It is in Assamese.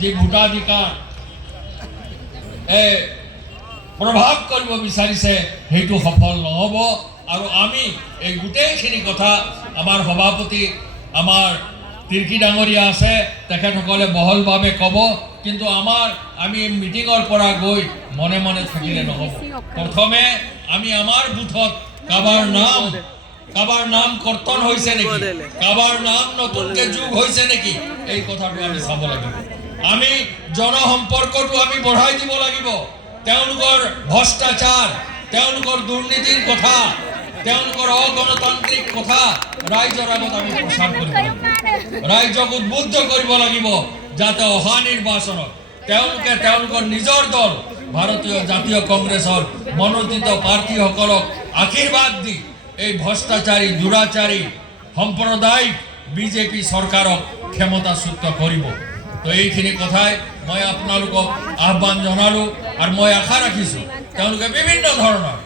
যি ভোটাধিকাৰ প্ৰভাৱ কৰিব বিচাৰিছে সেইটো সফল নহ'ব। আৰু আমি এই গোটেইখিনি কথা আমাৰ সভাপতি আমাৰ তিৰ্কি ডাঙৰীয়া আছে, তেখেতসকলে বহলভাৱে ক'ব। কিন্তু আমি মিটিঙৰ পৰা গৈ মনে মনে থাকিলে নহ'ব। প্ৰথমে আমি আমাৰ বুথত কাবাৰ নাম কৰ্তন হৈছে নেকি, কাবাৰ নাম নতুনকৈ যোগ হৈছে নেকি, এই কথাটো আমি চাব লাগিব। আমি জনসম্পৰ্কটো আমি বঢ়াই দিব লাগিব। তেওঁলোকৰ ভ্ৰষ্টাচাৰ, তেওঁলোকৰ দুৰ্নীতিৰ কথা, তেওঁলোকৰ অগণতান্ত্ৰিক কথা ৰাইজৰ আগত আমি প্ৰচাৰ কৰিব লাগিব। ৰাইজক উদ্বুদ্ধ কৰিব লাগিব যাতে অহা নিৰ্বাচনত তেওঁলোকৰ নিজৰ দল ভাৰতীয় জাতীয় কংগ্ৰেছৰ মনোনীত প্ৰাৰ্থীসকলক আশীৰ্বাদ দি এই ভ্ৰষ্টাচাৰী দুৰাচাৰী সাম্প্ৰদায়িক বিজেপি চৰকাৰক ক্ষমতাচ্যুত কৰিব। তো এইখিনি কথাই মই আপোনালোকক আহ্বান জনালোঁ আৰু মই আশা ৰাখিছোঁ তেওঁলোকে বিভিন্ন ধৰণৰ